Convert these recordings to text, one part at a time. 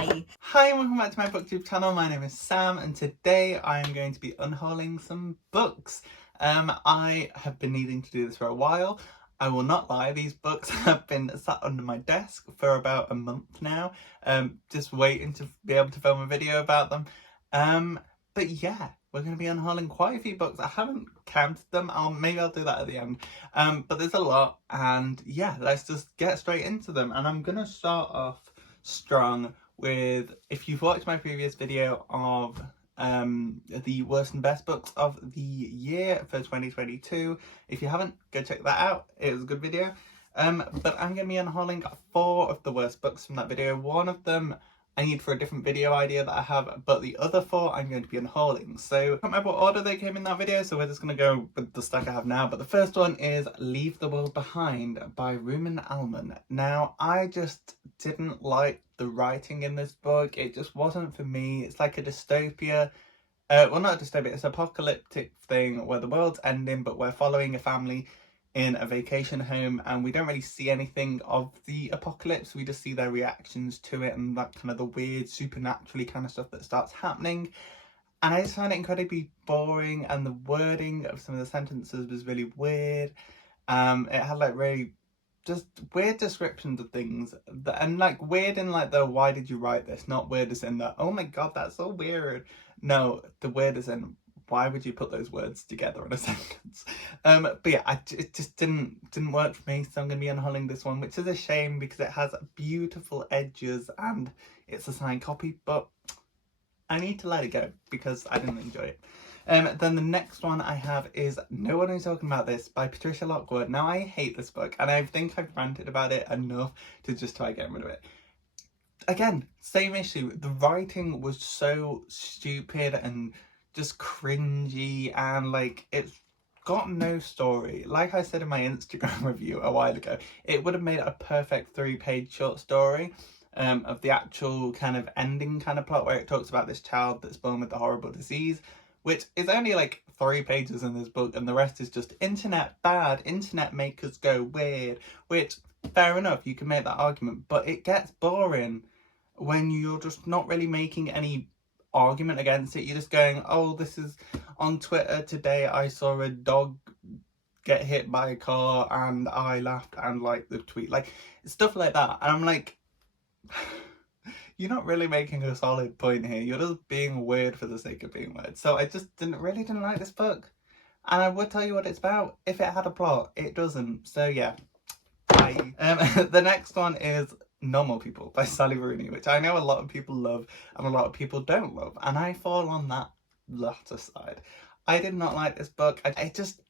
Bye. Hi and welcome back to my booktube channel. My name is Sam and today I am going to be unhauling some books. I have been needing to do this for a while. I will not lie, these books have been sat under my desk for about a month now, just waiting to be able to film a video about them. But yeah, we're going to be unhauling quite a few books. I haven't counted them. Maybe I'll do that at the end. But there's a lot, and yeah, let's just get straight into them. And I'm going to start off strong with, if you've watched my previous video of the worst and best books of the year for 2022, if you haven't, go check that out. It was a good video. But I'm going to be unhauling 4 of the worst books from that video. One of them I need for a different video idea that I have, but the other 4 I'm going to be unhauling. So I can't remember what order they came in that video, so we're just going to go with the stack I have now. But the first one is Leave the World Behind by Rumen Alman. Now, I just didn't like the writing in this book. It just wasn't for me. It's like a dystopia. Well, not a dystopia, it's an apocalyptic thing where the world's ending, but we're following a family in a vacation home and we don't really see anything of the apocalypse. We just see their reactions to it and that kind of the weird supernaturally kind of stuff that starts happening. And I just found it incredibly boring, and the wording of some of the sentences was really weird. It had like really just weird descriptions of things and like weird in like the why did you write this, not weird as in the oh my god that's so weird. No, the weird as in why would you put those words together in a sentence? But yeah, it just didn't work for me, so I'm going to be unhauling this one, which is a shame because it has beautiful edges and it's a signed copy, but I need to let it go because I didn't enjoy it. Then the next one I have is No One Is Talking About This by Patricia Lockwood. Now, I hate this book and I think I've ranted about it enough to just try getting rid of it. Again, same issue. The writing was so stupid and just cringy, and like it's got no story. Like I said in my Instagram review a while ago, it would have made a perfect 3-page short story of the actual kind of ending kind of plot where it talks about this child that's born with a horrible disease, which is only like 3 pages in this book, and the rest is just internet bad, internet makers go weird, which fair enough, you can make that argument, but it gets boring when you're just not really making any argument against it. You're just going, oh, this is on Twitter today I saw a dog get hit by a car and I laughed and liked the tweet, like stuff like that. And I'm like, you're not really making a solid point here, you're just being weird for the sake of being weird. So I just really didn't like this book, and I would tell you what it's about if it had a plot. It doesn't, so yeah, bye. The next one is Normal People by Sally Rooney, which I know a lot of people love and a lot of people don't love, and I fall on that latter side. I did not like this book. It just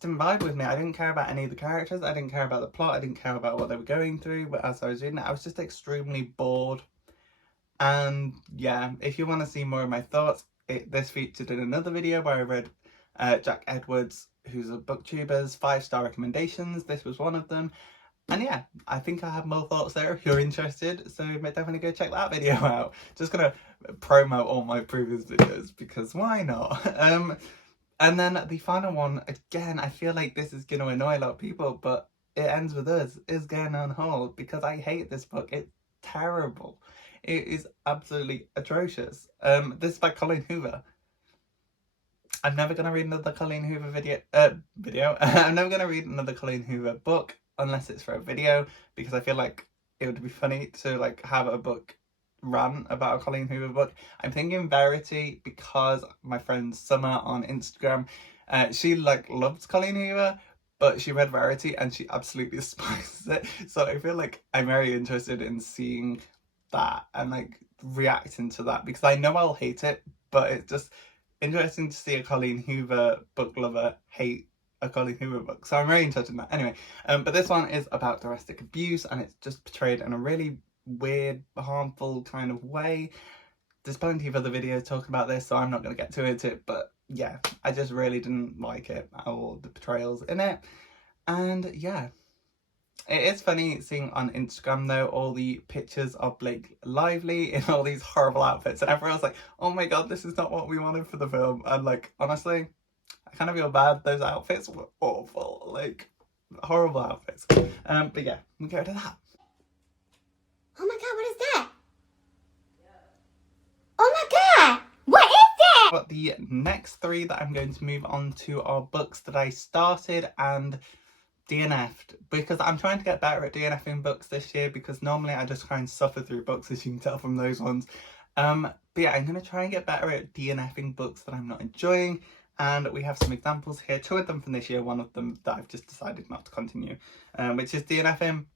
didn't vibe with me. I didn't care about any of the characters, I didn't care about the plot, I didn't care about what they were going through, but as I was reading it I was just extremely bored. And yeah, if you want to see more of my thoughts, this featured in another video where I read Jack Edwards, who's a booktuber's 5-star recommendations. This was one of them. And yeah, I think I have more thoughts there if you're interested, so definitely go check that video out. Just gonna promote all my previous videos because why not? And then the final one, again, I feel like this is gonna annoy a lot of people, but it ends with us, is going Unhaul, because I hate this book. It's terrible. It is absolutely atrocious. This is by Colleen Hoover. I'm never gonna read another Colleen Hoover video. I'm never gonna read another Colleen Hoover book unless it's for a video, because I feel like it would be funny to like have a book rant about a Colleen Hoover book. I'm thinking Rarity because my friend Summer on Instagram, she like loves Colleen Hoover, but she read Rarity and she absolutely despises it. So I feel like I'm very interested in seeing that and like reacting to that, because I know I'll hate it, but it's just interesting to see a Colleen Hoover book lover hate a Colleen Hoover book, so I'm very interested in that. Anyway, but this one is about domestic abuse, and it's just portrayed in a really weird, harmful kind of way. There's plenty of other videos talking about this, so I'm not going to get too into it, but yeah, I just really didn't like it, all the portrayals in it. And yeah, it is funny seeing on Instagram though all the pictures of Blake Lively in all these horrible outfits, and everyone's like, oh my god, this is not what we wanted for the film. And like, honestly, I kind of feel bad. Those outfits were awful, like horrible outfits. But yeah, we'll go to that. Oh my god, what is that? But the next three that I'm going to move on to are books that I started and DNF'd, because I'm trying to get better at DNFing books this year, because normally I just try and suffer through books, as you can tell from those ones. But yeah, I'm going to try and get better at DNFing books that I'm not enjoying, and we have some examples here, two of them from this year, one of them that I've just decided not to continue, which is DNFing,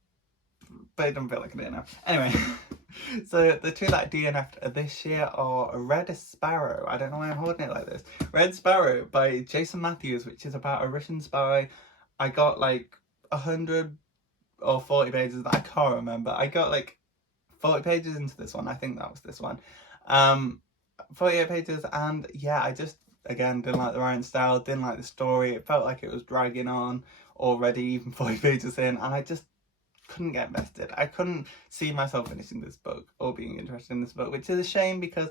but it doesn't feel like a DNF. Anyway, so the two that I DNF'd this year are Red Sparrow. I don't know why I'm holding it like this. Red Sparrow by Jason Matthews, which is about a Russian spy. I got like 100 or 40 pages, I can't remember. I got like 40 pages into this one, I think that was this one. 48 pages, and yeah, I just, again, didn't like the writing style, didn't like the story. It felt like it was dragging on already, even 40 pages in, and I just couldn't get invested. I couldn't see myself finishing this book or being interested in this book, which is a shame, because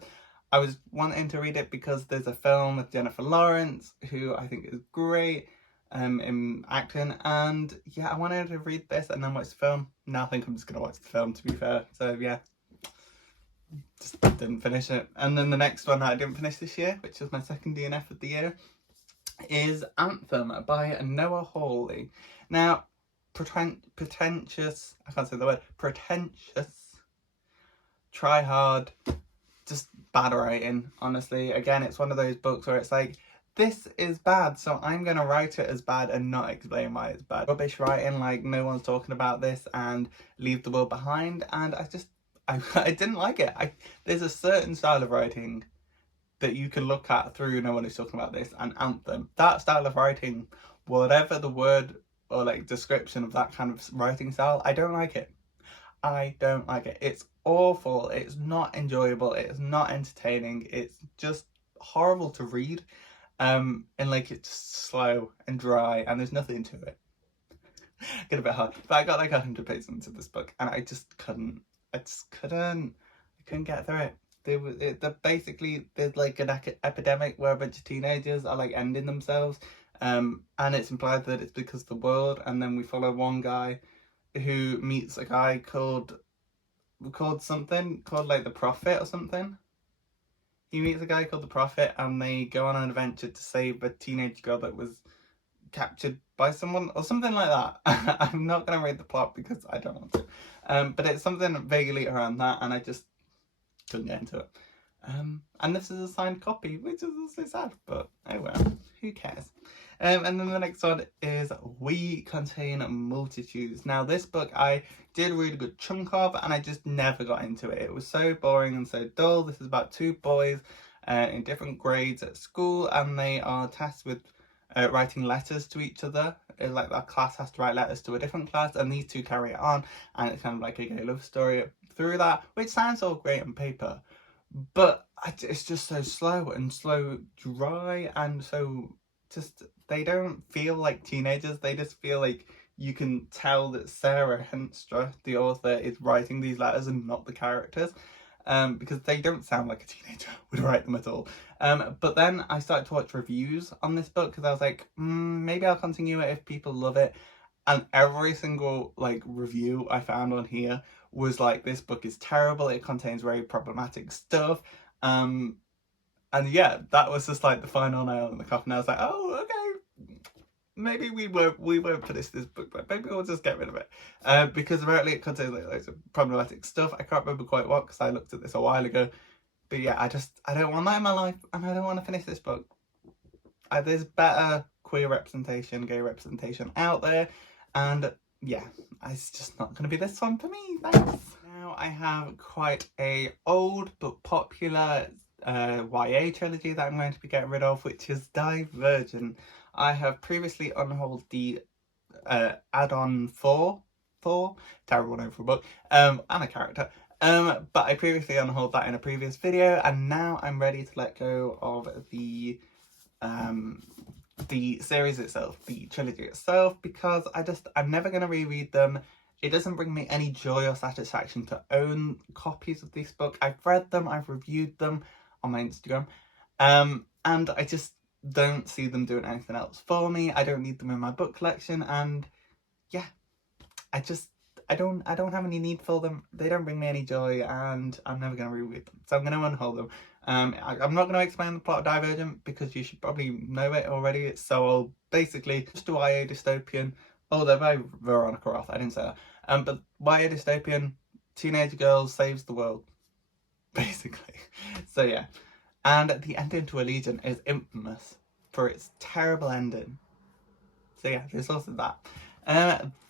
I was wanting to read it because there's a film with Jennifer Lawrence, who I think is great in acting, and yeah, I wanted to read this and then watch the film. Now I think I'm just gonna watch the film, to be fair. So yeah, just didn't finish it. And then the next one that I didn't finish this year, which was my second DNF of the year, is Anthem by Noah Hawley. Now, pretentious, I can't say the word, pretentious, try hard, just bad writing, honestly. Again, it's one of those books where it's like, this is bad, so I'm going to write it as bad and not explain why it's bad. Rubbish writing, like no one's talking about this, and Leave the World Behind, and I didn't like it. There's a certain style of writing that you can look at through No One Is Talking About This and Anthem. That style of writing, whatever the word or like description of that kind of writing style, I don't like it. I don't like it. It's awful. It's not enjoyable. It's not entertaining. It's just horrible to read. And like, it's slow and dry and there's nothing to it. Get a bit hard, but I got like 100 pages into this book and I couldn't get through it. Basically there's like an epidemic where a bunch of teenagers are like ending themselves, and it's implied that it's because of the world, and then we follow one guy who meets a guy called like the Prophet or something. He meets a guy called the Prophet and they go on an adventure to save a teenage girl that was captured by someone or something like that. I'm not going to read the plot because I don't want to. But it's something vaguely around that, and I just couldn't get into it. And this is a signed copy, which is also sad, but oh well, who cares? And then the next one is We Contain Multitudes. Now this book I did read a good chunk of and I just never got into it. It was so boring and so dull. This is about two boys in different grades at school, and they are tasked with writing letters to each other. It's like that class has to write letters to a different class, and these two carry it on, and it's kind of like a gay love story through that, which sounds all great on paper, but it's just so slow and slow dry, and so just, they don't feel like teenagers. They just feel like you can tell that Sarah Henstra, the author, is writing these letters and not the characters, because they don't sound like a teenager would write them at all. But then I started to watch reviews on this book because I was like, maybe I'll continue it if people love it. And every single like review I found on here was like, this book is terrible, it contains very problematic stuff. And yeah, that was just like the final nail in the coffin. I was like, oh, okay, maybe we won't finish this book, but maybe we'll just get rid of it. Because apparently it contains like loads of problematic stuff. I can't remember quite what, because I looked at this a while ago. But yeah, I don't want that in my life, and I don't want to finish this book. There's better queer representation, gay representation out there, and yeah, it's just not going to be this one for me, thanks. Now I have quite a old but popular YA trilogy that I'm going to be getting rid of, which is Divergent. I have previously unhauled the add-on 4, terrible name for a book, and a character. But I previously unhauled that in a previous video, and now I'm ready to let go of the series itself, the trilogy itself, because I'm never going to reread them. It doesn't bring me any joy or satisfaction to own copies of this book. I've read them, I've reviewed them on my Instagram, and I just don't see them doing anything else for me. I don't need them in my book collection, and yeah, I don't have any need for them. They don't bring me any joy, and I'm never going to reread them. So I'm going to unhaul them. I'm not going to explain the plot of Divergent because you should probably know it already. It's so old. Basically, just a YA dystopian. Oh, they're by Veronica Roth. I didn't say that. But YA dystopian, teenage girl saves the world, basically. So yeah, and the ending to Allegiant is infamous for its terrible ending. So yeah, there's also that.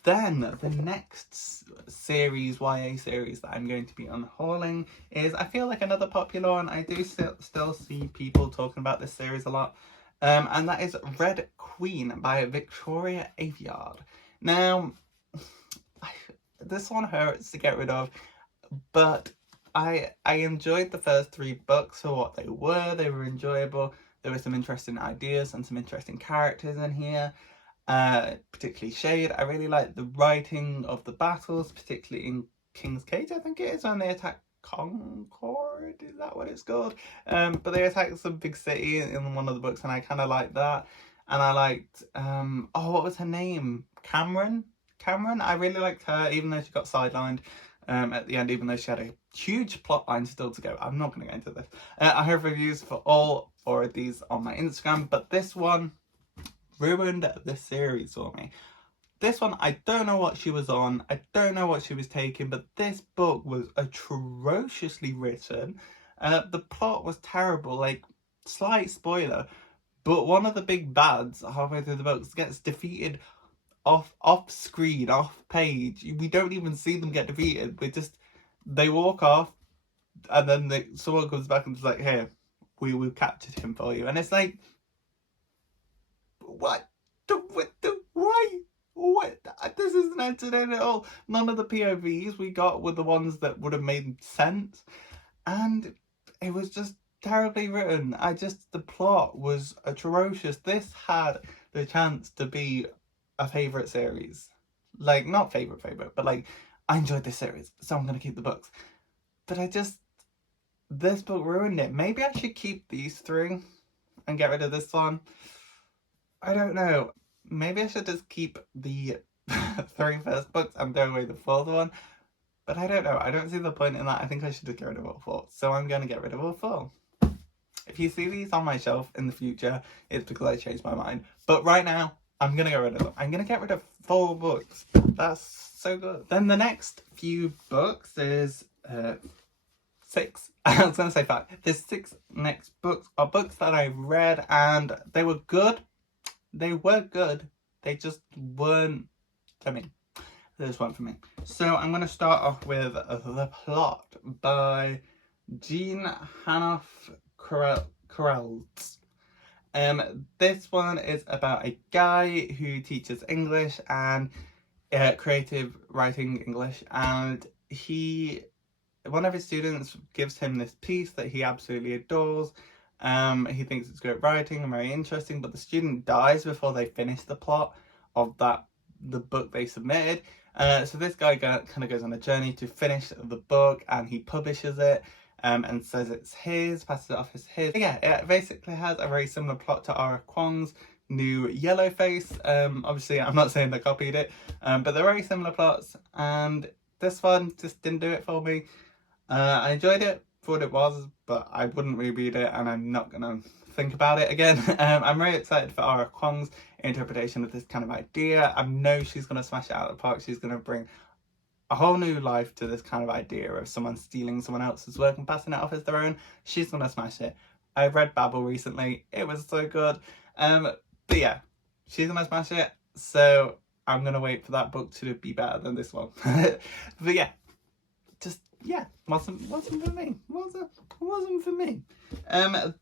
Then the next series, YA series that I'm going to be unhauling is, I feel like, another popular one. I do still see people talking about this series a lot. And that is Red Queen by Victoria Aveyard. Now, this one hurts to get rid of, but I enjoyed the first 3 books for what they were. They were enjoyable. There were some interesting ideas and some interesting characters in here. Particularly Shade. I really like the writing of the battles, particularly in King's Cage, I think it is, when they attack Concord, is that what it's called? But they attack some big city in one of the books, and I kind of liked that. And I liked, oh, what was her name? Cameron? I really liked her, even though she got sidelined at the end, even though she had a huge plot line still to go. I'm not going to go into this. I have reviews for all 4 of these on my Instagram, but this one ruined the series for me. This one, I don't know what she was on, I don't know what she was taking, but this book was atrociously written. The plot was terrible, like, slight spoiler, but one of the big bads halfway through the book gets defeated off screen, off page. We don't even see them get defeated. They walk off, and then someone comes back and is like, "Here, we've captured him for you," and it's like, what? Why? What? This isn't entertaining at all. None of the POVs we got were the ones that would have made sense, and it was just terribly written. The plot was atrocious. This had the chance to be a favourite series. Like, not favourite, but like, I enjoyed this series, so I'm gonna keep the books. But this book ruined it. Maybe I should keep these 3 and get rid of this one. I don't know. Maybe I should just keep the 3 first books and throw away the 4th one. But I don't know. I don't see the point in that. I think I should just get rid of all 4. So I'm going to get rid of all 4. If you see these on my shelf in the future, it's because I changed my mind. But right now, I'm going to get rid of them. I'm going to get rid of 4 books. That's so good. Then the next few books is 6. I was going to say 5. There's 6 next books are books that I read, and they were good. They were good. They just weren't for me. They just weren't for me. So I'm going to start off with The Plot by Jean Hanoff Corrales. This one is about a guy who teaches English and creative writing English, and one of his students gives him this piece that he absolutely adores. He thinks it's great writing and very interesting, but the student dies before they finish the plot of the book they submitted. So this guy kind of goes on a journey to finish the book, and he publishes it and says it's his, passes it off as his. But yeah, it basically has a very similar plot to Ara Kwong's new Yellowface. Obviously, I'm not saying they copied it, but they're very similar plots, and this one just didn't do it for me. I enjoyed it for what it was, but I wouldn't reread it, and I'm not gonna think about it again. I'm very excited for Ara Kwong's interpretation of this kind of idea. I know she's gonna smash it out of the park. She's gonna bring a whole new life to this kind of idea of someone stealing someone else's work and passing it off as their own. She's gonna smash it. I read Babel recently. It was so good. But yeah, she's gonna smash it. So I'm gonna wait for that book to be better than this one. But yeah, wasn't for me. Wasn't for me.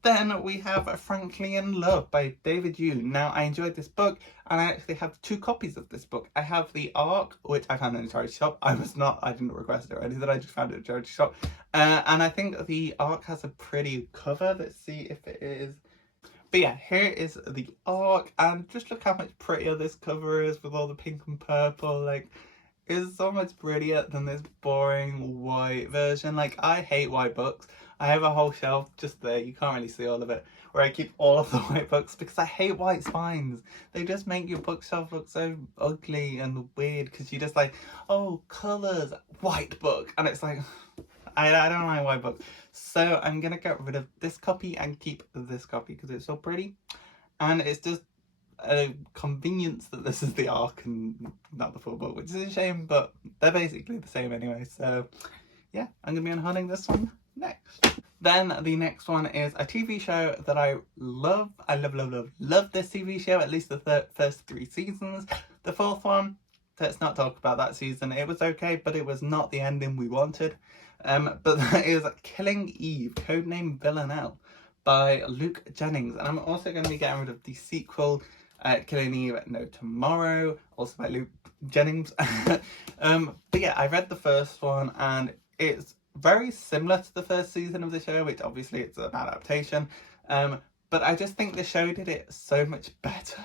Then we have Frankly in Love by David Yu. Now, I enjoyed this book, and I actually have 2 copies of this book. I have the ARC, which I found in a charity shop. I didn't request it or anything. I just found it in a charity shop. And I think the ARC has a pretty cover. Let's see if it is. But yeah, here is the ARC, and just look how much prettier this cover is with all the pink and purple. Like, is so much prettier than this boring white version. Like, I hate white books. I have a whole shelf just there, you can't really see all of it, where I keep all of the white books because I hate white spines. They just make your bookshelf look so ugly and weird because you're just like, oh, colours, white book. And it's like, I don't like white books. So I'm going to get rid of this copy and keep this copy because it's so pretty. And it's just a convenience that this is the arc and not the full book, which is a shame, but they're basically the same anyway. So yeah, I'm going to be unhauling this one next. Then the next one is a TV show that I love. I love this TV show, at least the first 3 seasons. The 4th one, let's not talk about that season. It was okay, but it was not the ending we wanted. But that is Killing Eve, codename Villanelle, by Luke Jennings. And I'm also going to be getting rid of the sequel, Killing Eve No Tomorrow, also by Luke Jennings. But yeah, I read the first one and it's very similar to the first season of the show, which obviously it's an adaptation. But I just think the show did it so much better.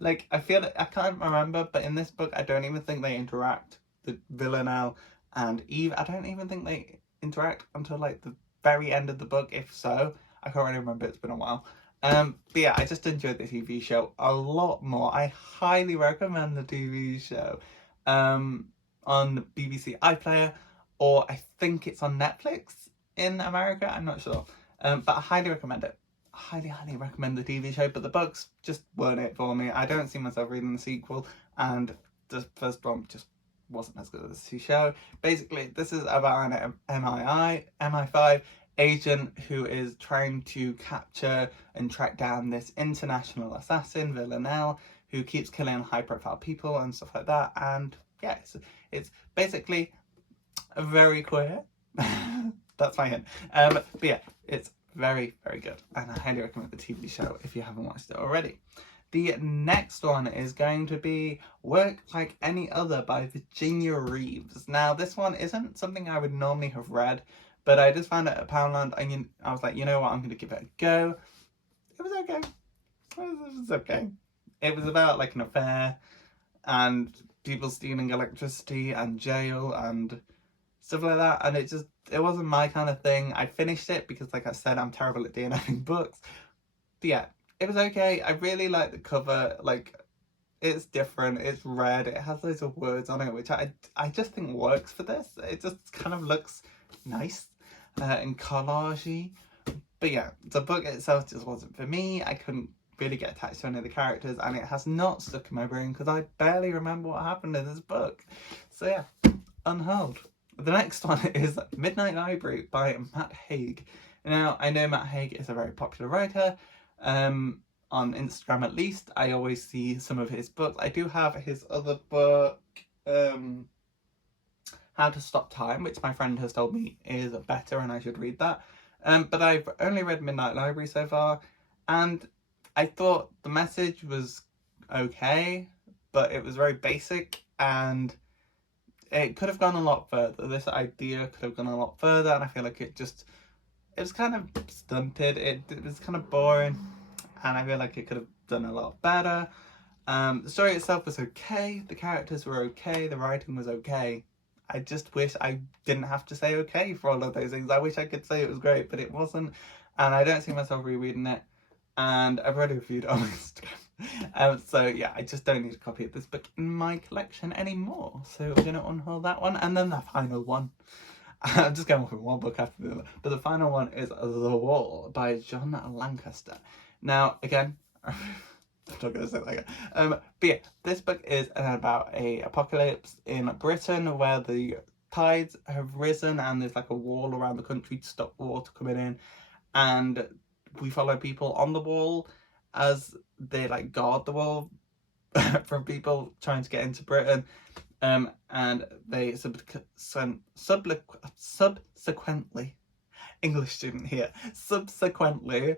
Like, I feel like, I can't remember, but in this book, I don't even think they interact, the Villanelle and Eve. I don't even think they interact until like the very end of the book, if so. I can't really remember, it's been a while. But yeah, I just enjoyed the TV show a lot more. I highly recommend the TV show on BBC iPlayer, or I think it's on Netflix in America, I'm not sure. But I highly recommend it. Highly recommend the TV show, but the books just weren't it for me. I don't see myself reading the sequel, and the first one just wasn't as good as the show. Basically, this is about an MI5 agent who is trying to capture and track down this international assassin, Villanelle, who keeps killing high-profile people and stuff like that. And yeah, it's basically very queer. That's my hint. But yeah, it's very good, and I highly recommend the TV show if you haven't watched it already. The next one is going to be Work Like Any Other by Virginia Reeves. Now, this one isn't something I would normally have read, but I just found it at Poundland, and I was like, you know what, I'm going to give it a go. It was okay. It was okay. It was about like an affair and people stealing electricity and jail and stuff like that, and it wasn't my kind of thing. I finished it because, like I said, I'm terrible at DNFing books. But yeah, it was okay. I really like the cover. Like, it's different, it's red, it has loads of words on it, which I just think works for this. It just kind of looks nice and collagey. But yeah, the book itself just wasn't for me. I couldn't really get attached to any of the characters, and it has not stuck in my brain because I barely remember what happened in this book. So yeah, Unhauled. The next one is Midnight Library by Matt Haig. Now, I know Matt Haig is a very popular writer. On Instagram at least, I always see some of his books. I do have his other book, How to Stop Time, which my friend has told me is better and I should read that. But I've only read Midnight Library so far, and I thought the message was okay, but it was very basic, and it could have gone a lot further. This idea could have gone a lot further, and I feel like it was kind of stunted. It was kind of boring, and I feel like it could have done a lot better. The story itself was okay, the characters were okay, the writing was okay. I just wish I didn't have to say okay for all of those things. I wish I could say it was great, but it wasn't, and I don't see myself rereading it, and I've already reviewed it on Instagram. So yeah, I just don't need a copy of this book in my collection anymore. So we're going to unhaul that one, and then the final one. I'm just going with one book after the other. But the final one is The Wall by John Lancaster. Now, again, I'm not going to say that again. But yeah, this book is about a apocalypse in Britain where the tides have risen and there's like a wall around the country to stop water coming in. And we follow people on the wall as they like guard the wall from people trying to get into Britain. And they subsequently, English student here, subsequently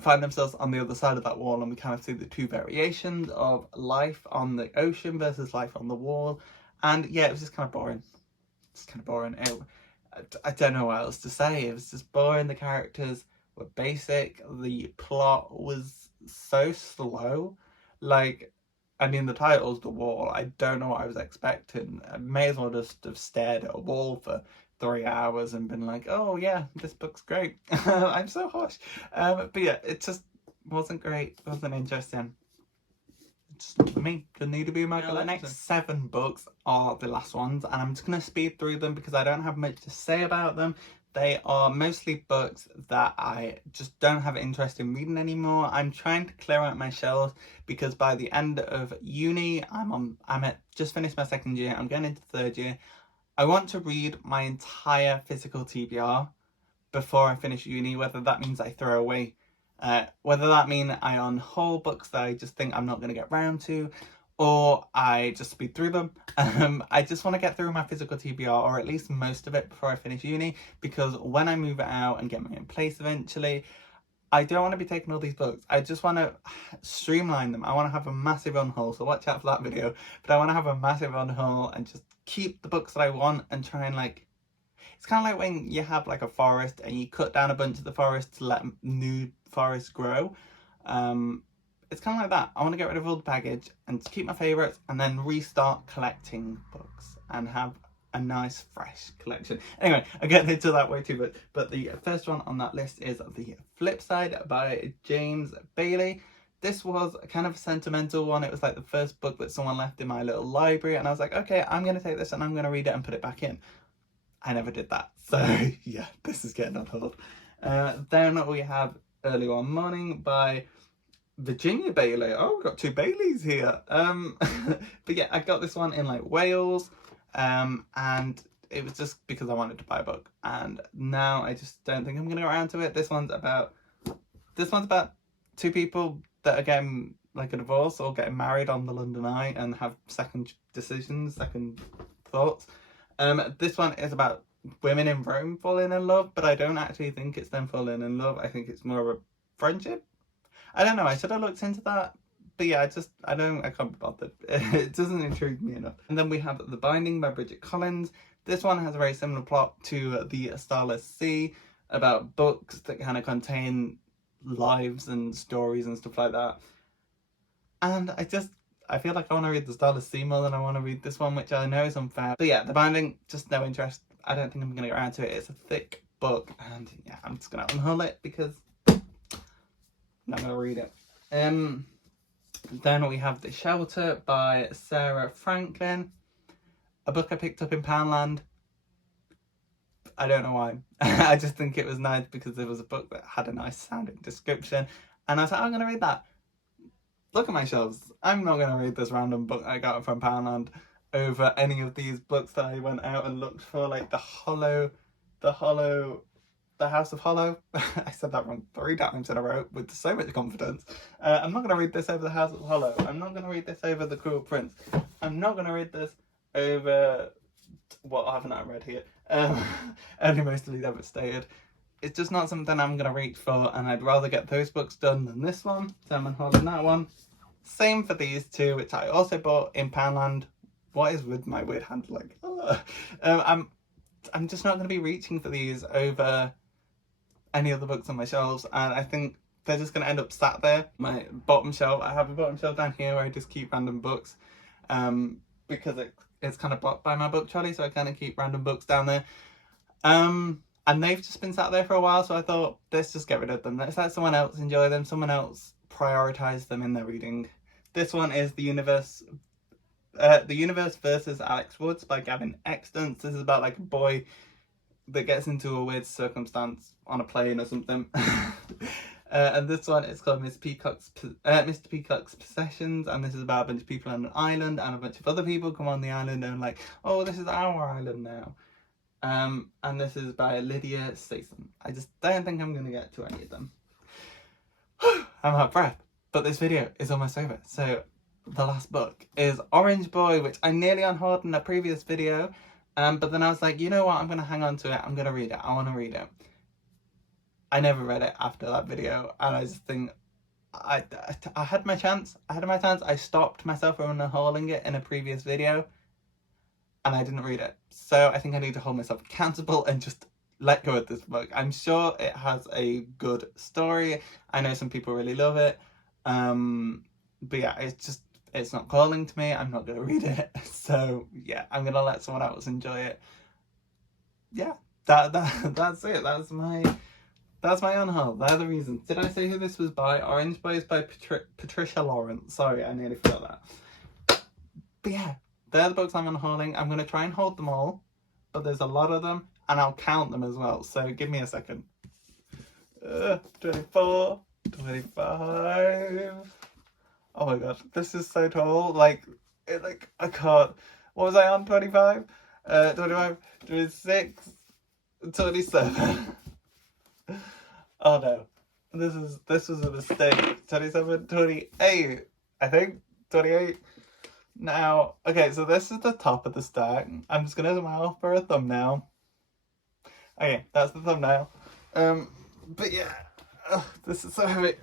find themselves on the other side of that wall, and we kind of see the two variations of life on the ocean versus life on the wall. And yeah, it was just kind of boring. It's kind of boring. I don't know what else to say. It was just boring. The characters were basic. The plot was so slow. Like, I mean, the title's The Wall. I don't know what I was expecting. I may as well just have stared at a wall for 3 hours and been like, oh yeah, this book's great. I'm so harsh. But yeah, it just wasn't great. It wasn't interesting. It's not for me. Doesn't need to be in my collection. The next 7 books are the last ones, and I'm just going to speed through them because I don't have much to say about them. They are mostly books that I just don't have interest in reading anymore. I'm trying to clear out my shelves because by the end of uni, just finished my 2nd year. I'm going into 3rd year. I want to read my entire physical TBR before I finish uni, whether that means I throw away, whether that means I unhaul books that I just think I'm not going to get round to, or I just speed through them. I just want to get through my physical TBR, or at least most of it, before I finish uni, because when I move it out and get my own place eventually, I don't want to be taking all these books. I just want to streamline them. I want to have a massive unhaul, so watch out for that video. But I want to have a massive unhaul and just keep the books that I want and try and like... It's kind of like when you have like a forest and you cut down a bunch of the forest to let new forests grow. It's kind of like that. I want to get rid of all the baggage and keep my favourites and then restart collecting books and have a nice fresh collection. Anyway, I'm getting into that way too much, but the first one on that list is The Flip Side by James Byeee. This was kind of a sentimental one. It was like the first book that someone left in my little library, and I was like, okay, I'm going to take this and I'm going to read it and put it back in. I never did that, so yeah, this is getting on hold. Then we have Early One Morning by Virginia Byeee. Oh, we've got 2 Bayleys here. But yeah, I got this one in like Wales, and it was just because I wanted to buy a book, and now I just don't think I'm gonna go around to it. This one's about 2 people that are getting like a divorce or getting married on the London Eye and have second thoughts. This one is about women in Rome falling in love, but I don't actually think it's them falling in love. I think it's more of a friendship. I don't know, I should have looked into that. But yeah, I can't be bothered. It doesn't intrigue me enough. And then we have The Binding by Bridget Collins. This one has a very similar plot to The Starless Sea, about books that kind of contain lives and stories and stuff like that. And I feel like I want to read The Starless Sea more than I want to read this one, which I know is unfair. But yeah, The Binding, just no interest. I don't think I'm going to get around to it. It's a thick book, and yeah, I'm just going to unhaul it because I'm not going to read it. Then we have The Shelter by Sarah Franklin, a book I picked up in Poundland. I don't know why. I just think it was nice because there was a book that had a nice sounding description, and I was like, I'm going to read that. Look at my shelves. I'm not going to read this random book I got from Poundland over any of these books that I went out and looked for, like The House of Hollow. I said that wrong 3 times in a row with so much confidence. I'm not going to read this over The House of Hollow. I'm not going to read this over The Cruel Prince. I'm not going to read this over... What haven't I read here? Only Mostly Devastated. It's just not something I'm going to reach for, and I'd rather get those books done than this one. So I'm unhauling that one. Same for these 2, which I also bought in Poundland. What is with my weird handling? I'm just not going to be reaching for these over any other books on my shelves, and I think they're just going to end up sat there. My bottom shelf, I have a bottom shelf down here where I just keep random books, because it's kind of blocked by my book trolley, so I kind of keep random books down there. And they've just been sat there for a while, so I thought, let's just get rid of them. Let's let someone else enjoy them, someone else prioritise them in their reading. This one is The Universe versus Alex Woods by Gavin Exton. This is about like a boy that gets into a weird circumstance on a plane or something. And this one is called Mr. Peacock's Possessions, and this is about a bunch of people on an island, and a bunch of other people come on the island and like, oh, this is our island now. And this is by Lydia Stason. I just don't think I'm going to get to any of them. I'm out of breath, but this video is almost over. So the last book is Orange Boy, which I nearly unhauled in a previous video, but then I was like, you know what, I'm going to hang on to it, I'm going to read it, I want to read it. I never read it after that video, and I just think I had my chance. I stopped myself from unhauling it in a previous video, and I didn't read it. So I think I need to hold myself accountable and just let go of this book. I'm sure it has a good story. I know some people really love it. But yeah, it's not calling to me, I'm not going to read it. So yeah, I'm going to let someone else enjoy it. Yeah, that's it. That's my unhaul. They're the reasons. Did I say who this was by? Orange Boy is by Patricia Lawrence. Sorry, I nearly forgot that. But yeah, they're the books I'm unhauling. I'm going to try and hold them all, but there's a lot of them, and I'll count them as well. So give me a second. 24, 25. Oh my god, this is so tall. Like I can't. What was I on? 25? 25, 26, 27. Oh no. This was a mistake. 27, 28, I think. 28. Now, okay, so this is the top of the stack. I'm just gonna smile for a thumbnail. Okay, that's the thumbnail. But yeah, this is so heavy.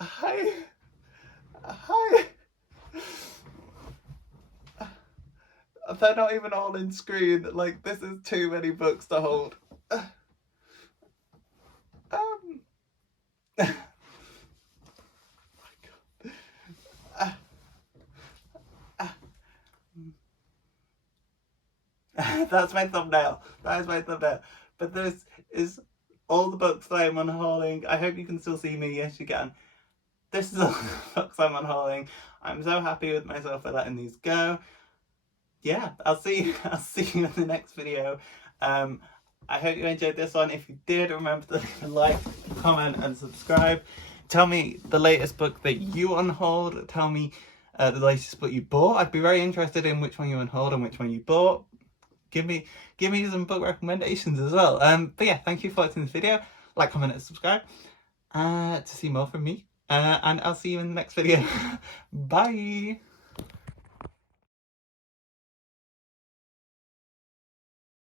Hi. They're not even all in screen. Like, this is too many books to hold. Oh my god. That's my thumbnail. That is my thumbnail. But this is all the books that I'm unhauling. I hope you can still see me. Yes, you can. This is all the books I'm unhauling. I'm so happy with myself for letting these go. Yeah, I'll see you in the next video. I hope you enjoyed this one. If you did, remember to leave a like, comment and subscribe. Tell me the latest book that you unhauled. Tell me the latest book you bought. I'd be very interested in which one you unhauled and which one you bought. Give me some book recommendations as well. But yeah, thank you for watching this video. Like, comment and subscribe to see more from me. And I'll see you in the next video. Bye!